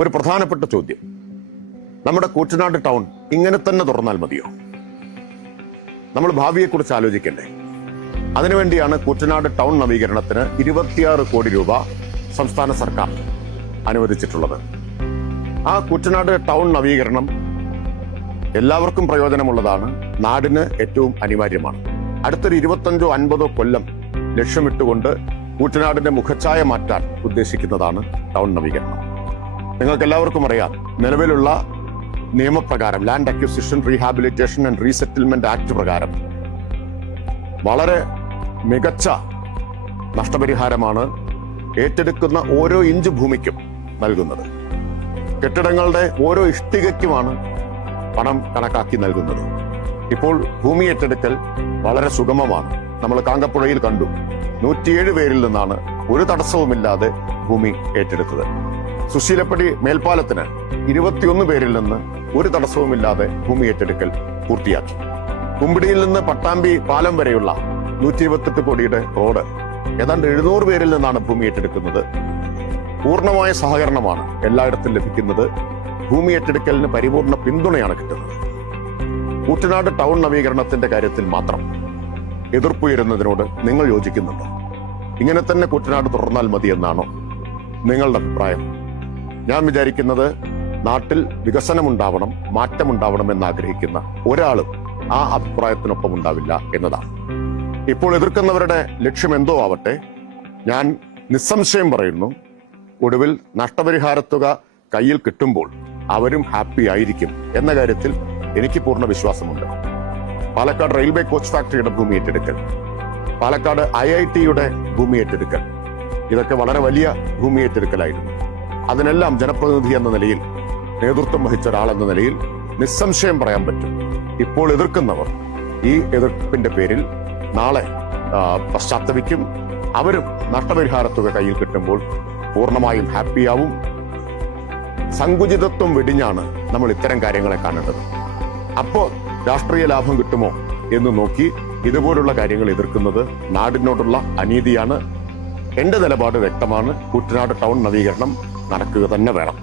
ഒരു പ്രധാനപ്പെട്ട ചോദ്യം, നമ്മുടെ കൂറ്റനാട് ടൗൺ ഇങ്ങനെ തന്നെ തുറന്നാൽ മതിയോ? നമ്മൾ ഭാവിയെക്കുറിച്ച് ആലോചിക്കണ്ടേ? അതിനുവേണ്ടിയാണ് കൂറ്റനാട് ടൗൺ നവീകരണത്തിന് 26 കോടി രൂപ സംസ്ഥാന സർക്കാർ അനുവദിച്ചിട്ടുള്ളത്. ആ കൂറ്റനാട് ടൗൺ നവീകരണം എല്ലാവർക്കും പ്രയോജനമുള്ളതാണ്, നാടിന് ഏറ്റവും അനിവാര്യമാണ്. അടുത്തൊരു 25-50 കൊല്ലം ലക്ഷ്യമിട്ടുകൊണ്ട് കൂറ്റനാടിന്റെ മുഖച്ഛായ മാറ്റാൻ ഉദ്ദേശിക്കുന്നതാണ് ടൗൺ നവീകരണം. നിങ്ങൾക്ക് എല്ലാവർക്കും അറിയാം, നിലവിലുള്ള നിയമപ്രകാരം land acquisition rehabilitation and resettlement act പ്രകാരം വളരെ മികച്ച നഷ്ടപരിഹാരമാണ് ഏറ്റെടുക്കുന്ന ഓരോ ഇഞ്ച് ഭൂമിക്കും നൽകുന്നത്. കെട്ടിടങ്ങളുടെ ഓരോ ഇഷ്ടികയ്ക്കുമാണ് പണം കണക്കാക്കി നൽകുന്നത്. ഇപ്പോൾ ഭൂമി ഏറ്റെടുക്കൽ വളരെ സുഗമമാണ്. നമ്മൾ കാങ്കപ്പുഴയിൽ കണ്ടു, 107 പേരിൽ നിന്നാണ് ഒരു തടസ്സവുമില്ലാതെ ഭൂമി ഏറ്റെടുത്തത്. സുശീലപ്പടി മേൽപ്പാലത്തിന് 21 പേരിൽ നിന്ന് ഒരു തടസ്സവുമില്ലാതെ ഭൂമി ഏറ്റെടുക്കൽ പൂർത്തിയാക്കി. കുമ്പിടിയിൽ നിന്ന് പട്ടാമ്പി പാലം വരെയുള്ള 128 കോടിയുടെ റോഡ് ഏതാണ്ട് 700 പേരിൽ നിന്നാണ് ഭൂമി ഏറ്റെടുക്കുന്നത്. പൂർണ്ണമായ സഹകരണമാണ് എല്ലായിടത്തും ലഭിക്കുന്നത്. ഭൂമി ഏറ്റെടുക്കലിന് പരിപൂർണ പിന്തുണയാണ് കിട്ടുന്നത്. കൂറ്റനാട് ടൗൺ നവീകരണത്തിന്റെ കാര്യത്തിൽ മാത്രം എതിർപ്പുയരുന്നതിനോട് നിങ്ങൾ യോജിക്കുന്നുണ്ടോ? ഇങ്ങനെ തന്നെ കൂറ്റനാട് തുറന്നാൽ മതി എന്നാണോ നിങ്ങളുടെ അഭിപ്രായം? ഞാൻ വിചാരിക്കുന്നത് നാട്ടിൽ വികസനമുണ്ടാവണം, മാറ്റമുണ്ടാവണം എന്നാഗ്രഹിക്കുന്ന ഒരാളും ആ അഭിപ്രായത്തിനൊപ്പം ഉണ്ടാവില്ല എന്നതാണ്. ഇപ്പോൾ എതിർക്കുന്നവരുടെ ലക്ഷ്യം എന്തോ ആവട്ടെ, ഞാൻ നിസ്സംശയം പറയുന്നു, ഒടുവിൽ നഷ്ടപരിഹാരത്തുക കയ്യിൽ കിട്ടുമ്പോൾ അവരും ഹാപ്പി ആയിരിക്കും എന്ന കാര്യത്തിൽ എനിക്ക് പൂർണ്ണ വിശ്വാസമുണ്ട്. പാലക്കാട് റെയിൽവേ കോച്ച് ഫാക്ടറിയുടെ ഭൂമി ഏറ്റെടുക്കൽ, പാലക്കാട് IIT-യുടെ ഭൂമി ഏറ്റെടുക്കൽ, ഇതൊക്കെ വളരെ വലിയ ഭൂമി ഏറ്റെടുക്കലായിരുന്നു. അതിനെല്ലാം ജനപ്രതിനിധി എന്ന നിലയിൽ, നേതൃത്വം വഹിച്ച ഒരാളെന്ന നിലയിൽ നിസ്സംശയം പറയാൻ പറ്റും, ഇപ്പോൾ എതിർക്കുന്നവർ ഈ എതിർപ്പിന്റെ പേരിൽ നാളെ പശ്ചാത്തപിക്കും. അവരും നഷ്ടപരിഹാരത്തുക കയ്യിൽ കിട്ടുമ്പോൾ പൂർണ്ണമായും ഹാപ്പിയാവും. സങ്കുചിതത്വം വെടിഞ്ഞാണ് നമ്മൾ ഇത്തരം കാര്യങ്ങളെ കാണേണ്ടത്. അപ്പോൾ രാഷ്ട്രീയ ലാഭം കിട്ടുമോ എന്ന് നോക്കി ഇതുപോലുള്ള കാര്യങ്ങൾ എതിർക്കുന്നത് നാടിനോടുള്ള അനീതിയാണ്. എന്റെ നിലപാട് വ്യക്തമാണ്. കൂറ്റനാട് ടൗൺ നവീകരണം നടക്കുക തന്നെ വേണം.